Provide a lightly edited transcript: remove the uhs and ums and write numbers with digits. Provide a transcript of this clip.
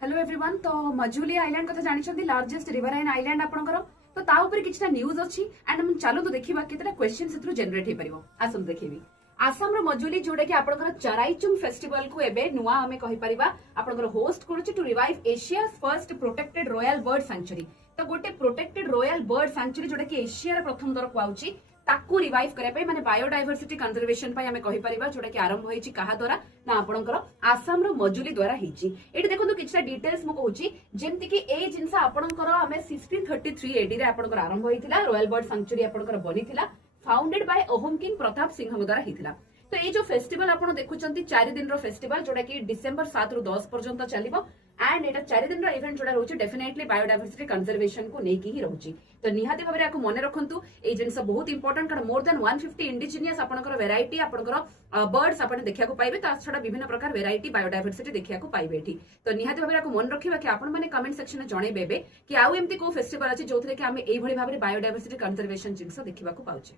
Hello everyone. तो Majuli island कथा जानिछंती, largest riverine island आपनकर। तो ता ऊपर किछटा न्यूज अछि एंड हम चालू तो देखिबा केतेटा क्वेश्चन सेथरु जनरेट हे परिबो। आसम देखिबी आसाम रो मजुली जोडे कि आपनकर चराइचुंग फेस्टिवल को एबे नुवा हमें कहि परिबा आपनकर होस्ट करूची to revive Asia's first protected royal bird sanctuary. तो गोटे प्रोटेक्टेड रॉयल बर्ड सैंक्चुरी जोडे कि एशिया रे प्रथम दर पाउची ताकू रिवाइव करे पे माने बायोडायवर्सिटी कंजर्वेशन पे हमें कहि परिबा जोडा कि आरंभ होईची काहा द्वारा ना आपनकर आसाम रो मजुली द्वारा हिची। एटी देखंतु किछटा डिटेल्स मु कहूची जेमति कि ए जिंसा आपनकर हमें 1633 एडी रे आपनकर आरंभ होईतिला रॉयल बर्ड सैंक्चुरी आपनकर बनिथिला founded by Ahom king Pratap Singh द्वारा हिथिला। तो ये जो फेस्टिवल आपण देखुचंती 4 दिन रो फेस्टिवल जोडा कि डिसेंबर 7 रु 10 पर्यंत चलिबो एंड एटा 4 दिन रो इवेंट जोडा रहउची डेफिनेटली बायोडायवर्सिटी कंजर्वेशन को नेकी ही रहउची। तो निहाती भाबरे आको मने रखंतु ए जिंस बहुत इंपोर्टेंट कारण मोर देन 150 इंडिजिनियस आपनकर वेराइटी आपनकर बर्ड्स आपण देखिया को पाइबे। ता छडा विभिन्न प्रकार वेराइटी बायोडायवर्सिटी देखिया को पाइबे एठी। तो निहाती भाबरे आको मन रखिबा कि आपण माने कमेंट सेक्शन में जणेबेबे कि आउ एमती को फेस्टिवल अछि जोथरे कि हमें एई भली भाबरे बायोडायवर्सिटी कंजर्वेशन जिंस देखिबा को पाउचे।